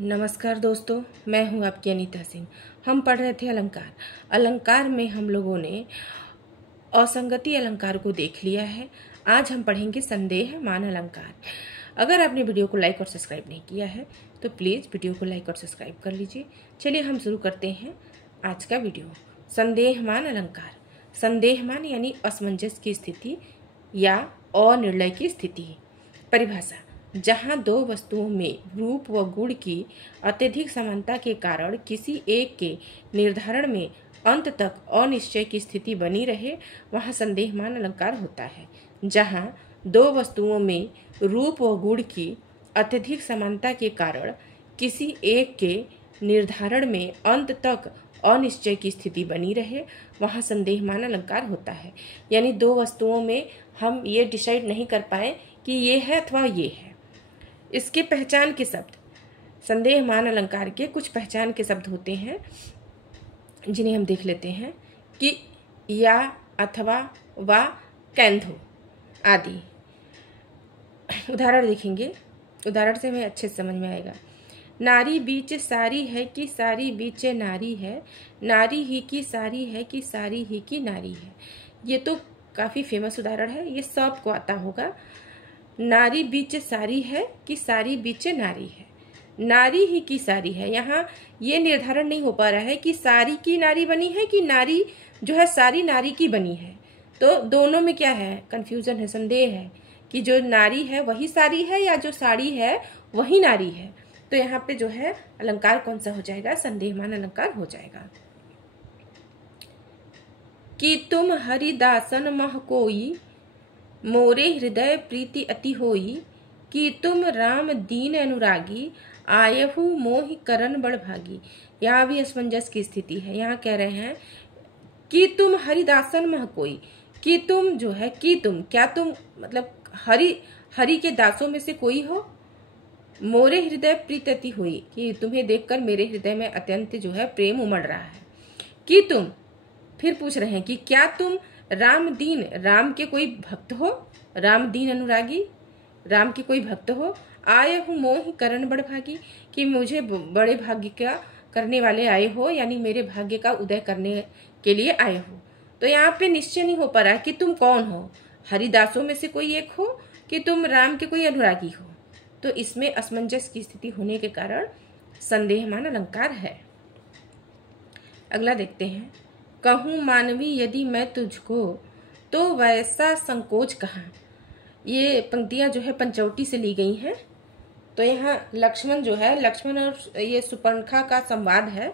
नमस्कार दोस्तों, मैं हूं आपकी अनीता सिंह। हम पढ़ रहे थे अलंकार। अलंकार में हम लोगों ने असंगति अलंकार को देख लिया है। आज हम पढ़ेंगे संदेह मान अलंकार। अगर आपने वीडियो को लाइक और सब्सक्राइब नहीं किया है तो प्लीज़ वीडियो को लाइक और सब्सक्राइब कर लीजिए। चलिए हम शुरू करते हैं आज का वीडियो। संदेह मान अलंकार। संदेह मान यानी असमंजस की स्थिति या अनिर्णय की स्थिति। परिभाषा: जहाँ दो वस्तुओं में रूप व गुण की अत्यधिक समानता के कारण किसी एक के निर्धारण में अंत तक अनिश्चय की स्थिति बनी रहे, वहाँ संदेहमान अलंकार होता है। जहाँ दो वस्तुओं में रूप व गुण की अत्यधिक समानता के कारण किसी एक के निर्धारण में अंत तक अनिश्चय की स्थिति बनी रहे, वहाँ संदेहमान अलंकार होता है। यानी दो वस्तुओं में हम ये डिसाइड नहीं कर पाए कि ये है अथवा ये है। इसके पहचान के शब्द, संदेहमान अलंकार के कुछ पहचान के शब्द होते हैं जिन्हें हम देख लेते हैं कि या, अथवा, व, कैंधो आदि। उदाहरण देखेंगे, उदाहरण से हमें अच्छे से समझ में आएगा। नारी बीच सारी है कि सारी बीच नारी है, नारी ही की सारी है कि सारी ही की नारी है। ये तो काफ़ी फेमस उदाहरण है, ये सबको आता होगा। नारी बीच सारी है कि सारी बीच नारी है, नारी ही की सारी है। यहाँ ये निर्धारण नहीं हो पा रहा है कि सारी की नारी बनी है कि नारी जो है सारी नारी की बनी है। तो दोनों में क्या है, कंफ्यूजन है, संदेह है कि जो नारी है वही सारी है या जो साड़ी है वही नारी है। तो यहाँ पे जो है अलंकार कौन सा हो जाएगा, संदेहमान अलंकार हो जाएगा। कि तुम हरिदासन मह कोई, मोरे हृदय प्रीति अति होई। कि तुम राम दीन अनुरागी, आयहु मोहि करन बड़ भागी। यहाँ भी असमंजस की स्थिति है। यहाँ कह रहे हैं कि तुम हरिदासन मह कोई, कि तुम जो है, कि तुम क्या, तुम मतलब हरि के दासों में से कोई हो। मोरे हृदय प्रीति अति हुई, कि तुम्हें देखकर मेरे हृदय में अत्यंत जो है प्रेम उमड़ रहा है। कि तुम, फिर पूछ रहे हैं कि क्या तुम राम दीन, राम के कोई भक्त हो, राम दीन अनुरागी, राम के कोई भक्त हो। आए हूँ मोहि करण बड़ भागी, कि मुझे बड़े भाग्य का करने वाले आए हो, यानी मेरे भाग्य का उदय करने के लिए आए हो। तो यहाँ पे निश्चय नहीं हो पा रहा कि तुम कौन हो, हरिदासों में से कोई एक हो कि तुम राम के कोई अनुरागी हो। तो इसमें असमंजस की स्थिति होने के कारण संदेहमान अलंकार है। अगला देखते हैं। कहूँ मानवी यदि मैं तुझको, तो वैसा संकोच कहाँ। ये पंक्तियां जो है पंचवटी से ली गई हैं। तो यहाँ लक्ष्मण जो है, लक्ष्मण और ये सुपर्णखा का संवाद है।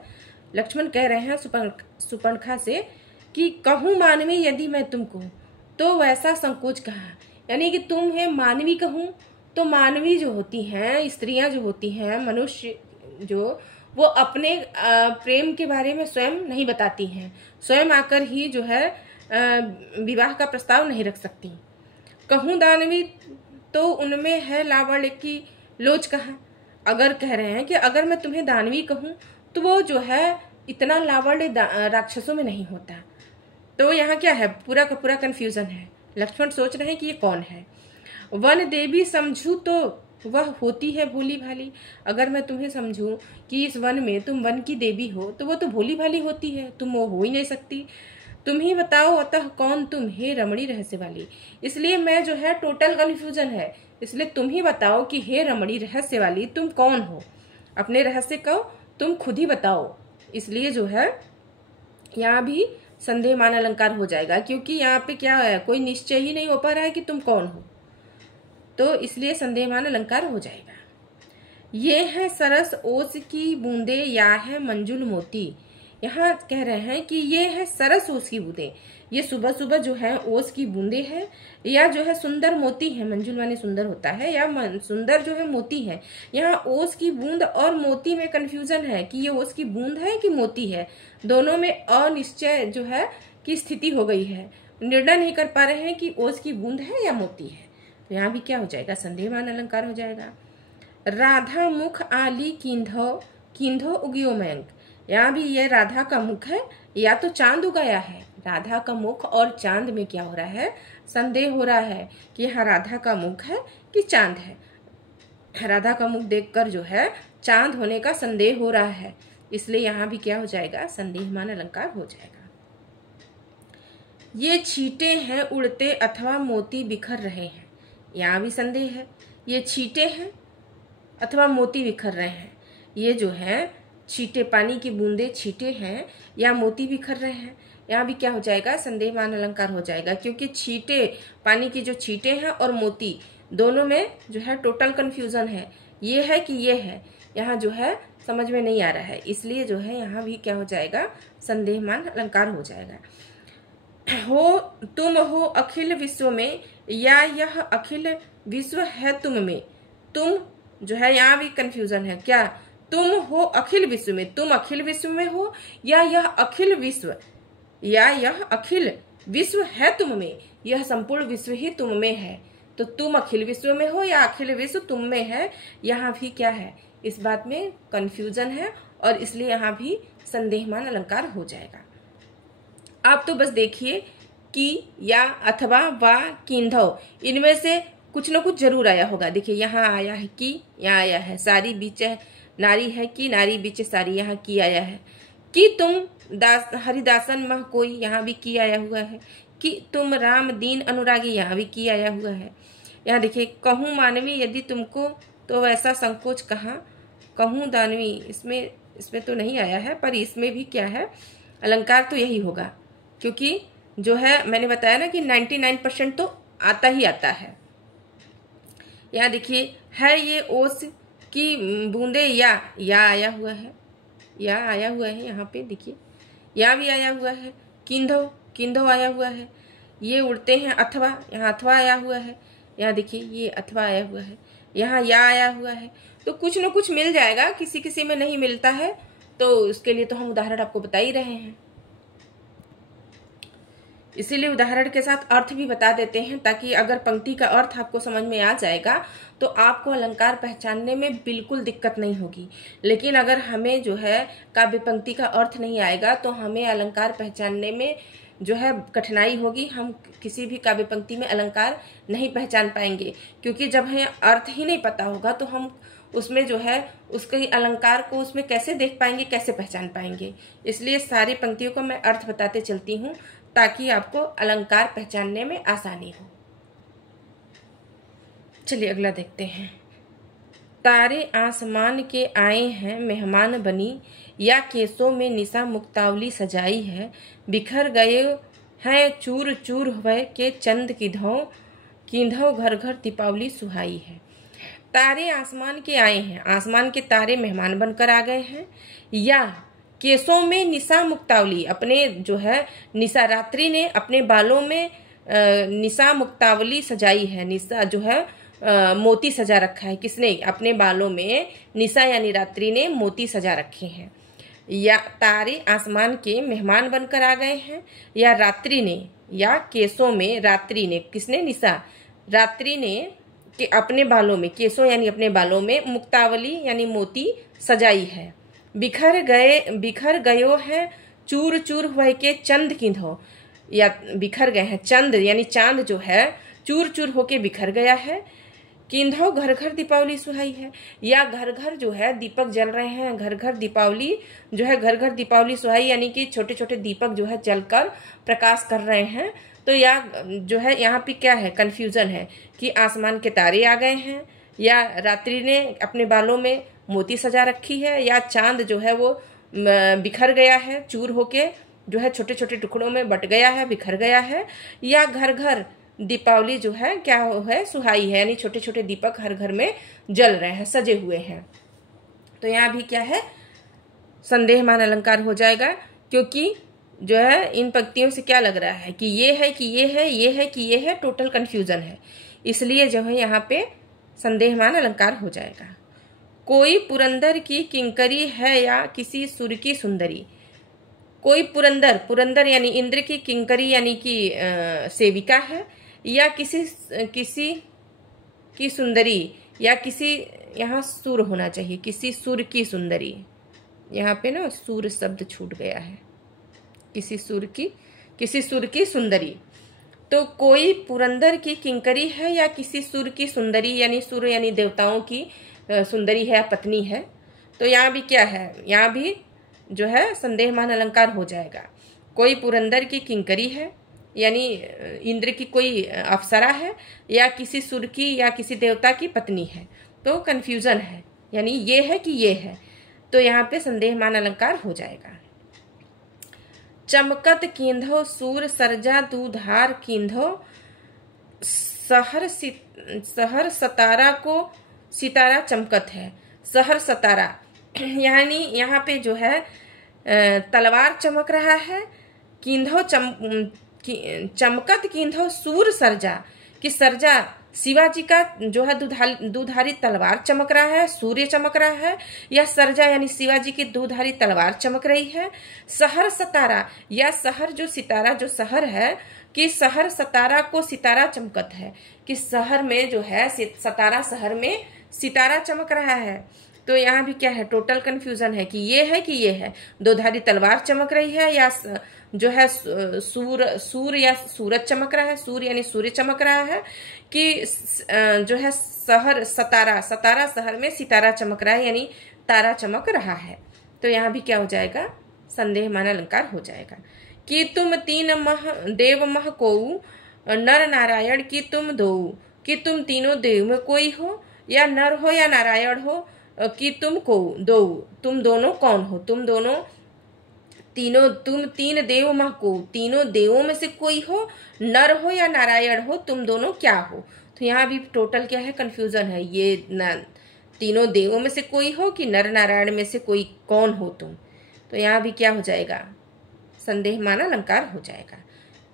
लक्ष्मण कह रहे हैं सुपर्णखा से कि कहूँ मानवी यदि मैं तुमको, तो वैसा संकोच कहाँ। यानी कि तुम्हें मानवी कहूँ, तो मानवी जो होती हैं, स्त्रियां जो होती हैं, मनुष्य जो, वो अपने प्रेम के बारे में स्वयं नहीं बताती हैं, स्वयं आकर ही जो है विवाह का प्रस्ताव नहीं रख सकती। कहूँ दानवी, तो उनमें है लावण्य की लोच कहाँ। अगर कह रहे हैं कि अगर मैं तुम्हें दानवी कहूँ तो वो जो है इतना लावण्य राक्षसों में नहीं होता। तो यहाँ क्या है, पूरा का पूरा कंफ्यूजन है। लक्ष्मण सोच रहे हैं कि ये कौन है। वन देवी समझू तो वह होती है भोली भाली। अगर मैं तुम्हें समझूं कि इस वन में तुम वन की देवी हो, तो वो तो भोली भाली होती है, तुम वो हो ही नहीं सकती। तुम ही बताओ अतः कौन तुम, हे रमणी रहस्य वाली। इसलिए मैं जो है टोटल कंफ्यूजन है, इसलिए तुम ही बताओ कि हे रमणी रहस्य वाली, तुम कौन हो, अपने रहस्य को तुम खुद ही बताओ। इसलिए जो है यहाँ भी संदेहमान अलंकार हो जाएगा, क्योंकि यहाँ पे क्या है, कोई निश्चय ही नहीं हो पा रहा है कि तुम कौन हो। तो इसलिए संदेहमान अलंकार हो जाएगा। ये है सरस ओस की बूंदे, या है मंजुल मोती। यहाँ कह रहे हैं कि ये है सरस ओस की बूंदे, ये सुबह सुबह जो है ओस की बूंदे है, या जो है सुंदर मोती है। मंजुल माने सुंदर होता है, या सुंदर जो है मोती है। यहाँ ओस की बूंद और मोती में कंफ्यूजन है कि ये ओस की बूंद है कि मोती है। दोनों में अनिश्चय जो है की स्थिति हो गई है, निर्णय नहीं कर पा रहे हैं कि ओस की बूंद है या मोती है। तो यहाँ भी क्या हो जाएगा, संदेहमान अलंकार हो जाएगा। राधा मुख आली किंधो, किंधो उगियो मयंक। यहाँ भी ये राधा का मुख है या तो चांद उगाया है। राधा का मुख और चांद में क्या हो रहा है, संदेह हो रहा है कि यहाँ राधा का मुख है कि चांद है। राधा का मुख देखकर जो है चांद होने का संदेह हो रहा है, इसलिए यहाँ भी क्या हो जाएगा, संदेहमान अलंकार हो जाएगा। ये छींटे हैं उड़ते अथवा मोती बिखर रहे हैं, यहाँ भी संदेह है। ये छींटे हैं अथवा मोती बिखर रहे हैं, ये जो है छींटे, पानी की बूंदे छींटे हैं या मोती बिखर रहे हैं, यहाँ भी क्या हो जाएगा, संदेहमान अलंकार हो जाएगा। क्योंकि छींटे, पानी की जो छींटे हैं और मोती दोनों में जो है टोटल कंफ्यूजन है, ये है कि ये है, यहाँ जो है समझ में नहीं आ रहा है, इसलिए जो है यहाँ भी क्या हो जाएगा, संदेहमान अलंकार हो जाएगा। हो तुम हो अखिल विश्व में, या यह अखिल विश्व है तुम में, तुम जो है यहाँ भी कंफ्यूजन है, क्या तुम हो अखिल विश्व में, तुम अखिल विश्व में हो, या यह अखिल विश्व, या यह अखिल विश्व है तुम में, यह संपूर्ण विश्व ही तुम में है। तो तुम अखिल विश्व में हो या अखिल विश्व तुम में है, यहाँ भी क्या है, इस बात में कंफ्यूजन है और इसलिए यहाँ भी संदेहमान अलंकार हो जाएगा। आप तो बस देखिए कि, या, अथवा, वा, किंधव, इनमें से कुछ न कुछ जरूर आया होगा। देखिए यहाँ आया है कि, यहाँ आया है सारी बीच नारी है कि, नारी बीच सारी, यहाँ की आया है कि तुम हरिदासन मह कोई, यहाँ भी की आया हुआ है कि तुम राम दीन अनुरागी, यहाँ भी की आया हुआ है। यहाँ देखिए कहूँ मानवी यदि तुमको तो वैसा संकोच कहाँ, कहूँ दानवी, इसमें तो नहीं आया है, पर इसमें भी क्या है, अलंकार तो यही होगा, क्योंकि जो है मैंने बताया ना कि 99% तो आता ही आता है। यहाँ देखिए है ये ओस की बूंदे, या आया हुआ है, या आया हुआ है, यहाँ पे देखिए या भी आया हुआ है, किंधव आया हुआ है, ये उड़ते हैं अथवा, यहाँ अथवा आया हुआ है, यहाँ देखिए ये अथवा आया हुआ है, यहाँ या आया हुआ है। तो कुछ न कुछ मिल जाएगा, किसी किसी में नहीं मिलता है, तो उसके लिए तो हम उदाहरण आपको बता ही रहे हैं, इसीलिए उदाहरण के साथ अर्थ भी बता देते हैं, ताकि अगर पंक्ति का अर्थ आपको समझ में आ जाएगा तो आपको अलंकार पहचानने में बिल्कुल दिक्कत नहीं होगी। लेकिन अगर हमें जो है काव्य पंक्ति का अर्थ नहीं आएगा तो हमें अलंकार पहचानने में जो है कठिनाई होगी, हम किसी भी काव्य पंक्ति में अलंकार नहीं पहचान पाएंगे, क्योंकि जब हमें अर्थ ही नहीं पता होगा तो हम उसमें जो है उसके अलंकार को उसमें कैसे देख पाएंगे, कैसे पहचान पाएंगे। इसलिए सारी पंक्तियों को मैं अर्थ बताते चलती हूँ ताकि आपको अलंकार पहचानने में आसानी हो। चलिए अगला देखते हैं। तारे आसमान के आए हैं मेहमान बनी, या केसों में निशा मुक्तावली सजाई है, बिखर गए हैं चूर चूर हुए के चंद किंधव घर घर दीपावली सुहाई है। तारे आसमान के आए हैं, आसमान के तारे मेहमान बनकर आ गए हैं, या केसों में निशा मुक्तावली, अपने जो है निशा, रात्रि ने अपने बालों में निशा मुक्तावली सजाई है, निशा जो है मोती सजा रखा है। किसने? अपने बालों में निशा यानी रात्रि ने मोती सजा रखे हैं। या तारे आसमान के मेहमान बनकर आ गए हैं, या रात्रि ने, या केसों में रात्रि ने, किसने? निशा, रात्रि ने कि अपने बालों में, केसों यानी अपने बालों में, मुक्तावली यानी मोती सजाई है। बिखर गयो है चूर चूर हुए के चंद किंधो, या बिखर गए हैं, चंद यानी चांद जो है चूर चूर होके बिखर गया है। किंधो घर घर दीपावली सुहाई है, या घर घर जो है दीपक जल रहे हैं, घर घर दीपावली जो है, घर घर दीपावली सुहाई यानी कि छोटे छोटे दीपक जो है जलकर प्रकाश कर रहे हैं। तो या जो है यहाँ पे क्या है, कंफ्यूजन है कि आसमान के तारे आ गए हैं, या रात्रि ने अपने बालों में मोती सजा रखी है, या चांद जो है वो बिखर गया है, चूर होके जो है छोटे छोटे टुकड़ों में बट गया है, बिखर गया है, या घर घर दीपावली जो है क्या है, सुहाई है, यानी छोटे छोटे दीपक हर घर में जल रहे हैं, सजे हुए हैं। तो यहाँ भी क्या है, संदेहमान अलंकार हो जाएगा, क्योंकि जो है इन पंक्तियों से क्या लग रहा है कि ये है कि ये है, ये है कि ये है, टोटल कंफ्यूजन है, इसलिए जो है यहाँ पे संदेहमान अलंकार हो जाएगा। कोई पुरंदर की किंकरी है, या किसी सुर की सुंदरी, कोई पुरंदर यानी इंद्र की किंकरी यानी कि सेविका है, या किसी की सुंदरी, या किसी, यहाँ सुर होना चाहिए, किसी सुर की सुंदरी, यहाँ पे ना सुर शब्द छूट गया है, किसी सुर की सुंदरी। तो कोई पुरंदर की किंकरी है या किसी सुर की सुंदरी, यानी सुर यानी देवताओं की सुंदरी है, पत्नी है। तो यहाँ भी क्या है, यहाँ भी जो है संदेहमान अलंकार हो जाएगा। कोई पुरंदर की किंकरी है यानी इंद्र की कोई अप्सरा है, या किसी सुर की या किसी देवता की पत्नी है। तो कंफ्यूजन है, यानी ये है कि ये है, तो यहाँ पे संदेहमान अलंकार हो जाएगा। चमकत कींधो सूर सरजा दूधार कींधो, सहर सतारा को सितारा चमकत है। सहर सतारा यानी यहाँ पे जो है तलवार चमक रहा है। कींधो चमकत कींधो सूर सरजा, कि सरजा शिवाजी का जो है दूधारी तलवार चमक रहा है, सूर्य चमक रहा है, या सरजा यानी शिवाजी की दूधारी तलवार चमक रही है। सहर सतारा, या सहर जो सितारा जो सहर है, कि सहर सतारा को सितारा चमकत है, कि शहर में जो है सतारा शहर में सितारा चमक रहा है। तो यहाँ भी क्या है, टोटल कंफ्यूजन है कि ये है, दोधारी तलवार चमक रही है, या जो है सूर या सूरज चमक रहा है, सूर्य यानी सूर्य चमक रहा है, कि जो है शहर सतारा शहर में सितारा चमक रहा है, यानी तारा चमक रहा है। तो यहाँ भी क्या हो जाएगा, संदेहमान अलंकार हो जाएगा। कि तुम तीन देव मह कोऊ, नर नारायण की तुम दोऊ, कि तुम तीनों देव में कोई हो, या नर हो या नारायण हो, कि तुम को दो, तुम दोनों कौन हो, तुम दोनों तीनों, तुम तीन देव मह को, तीनों देवों में से कोई हो, नर हो या नारायण हो, तुम दोनों क्या हो। तो यहाँ भी टोटल क्या है, कंफ्यूजन है, ये तीनों देवों में से कोई हो कि नर नारायण में से कोई कौन हो तुम। तो यहाँ भी क्या हो जाएगा, संदेहमान अलंकार हो जाएगा।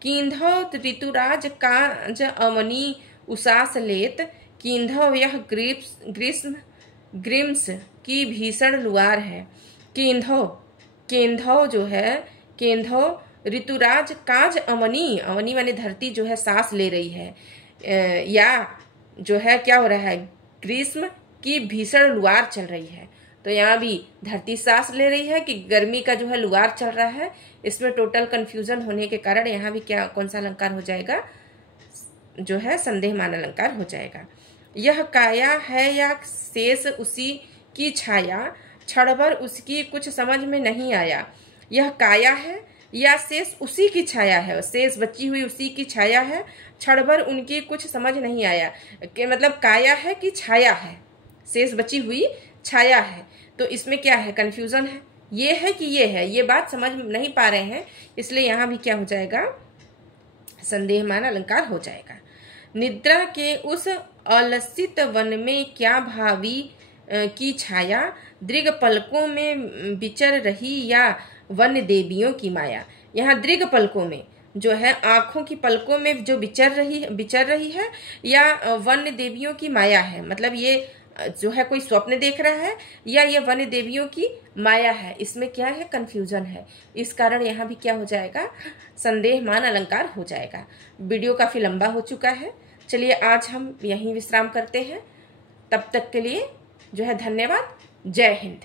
कींधव ऋतुराज काज अवनी उसास लेत, कींधव यह ग्रीम्स की भीषण लुआर है। केंधव जो है, केंधव ऋतुराज काज अवनी माने धरती जो है सांस ले रही है, या जो है क्या हो रहा है, ग्रीष्म की भीषण लुआर चल रही है। तो यहाँ भी धरती सांस ले रही है कि गर्मी का जो है लुआर चल रहा है। इसमें टोटल कंफ्यूजन होने के कारण यहाँ भी क्या, कौन सा अलंकार हो जाएगा, जो है संदेहमान अलंकार हो जाएगा। यह काया है या शेष उसी की छाया, क्षण भर उसकी कुछ समझ में नहीं आया। यह काया है या शेष उसी की छाया है, शेष बची हुई उसी की छाया है, क्षण भर उनकी कुछ समझ नहीं आया। कि मतलब काया है कि छाया है, शेष बची हुई छाया है। तो इसमें क्या है, कंफ्यूजन है, ये है कि ये है, ये बात समझ नहीं पा रहे हैं, इसलिए यहाँ भी क्या हो जाएगा, संदेहमान अलंकार हो जाएगा। निद्रा के उस अलसित वन में क्या भावी की छाया, दृग पलकों में विचर रही या वन देवियों की माया। यहाँ दृग पलकों में जो है, आंखों की पलकों में जो विचर रही है, या वन देवियों की माया है, मतलब ये जो है कोई स्वप्न देख रहा है, या ये वन देवियों की माया है। इसमें क्या है, कंफ्यूजन है, इस कारण यहाँ भी क्या हो जाएगा, संदेहमान अलंकार हो जाएगा। वीडियो काफी लंबा हो चुका है, चलिए आज हम यहीं विश्राम करते हैं। तब तक के लिए जो है धन्यवाद। जय हिंद।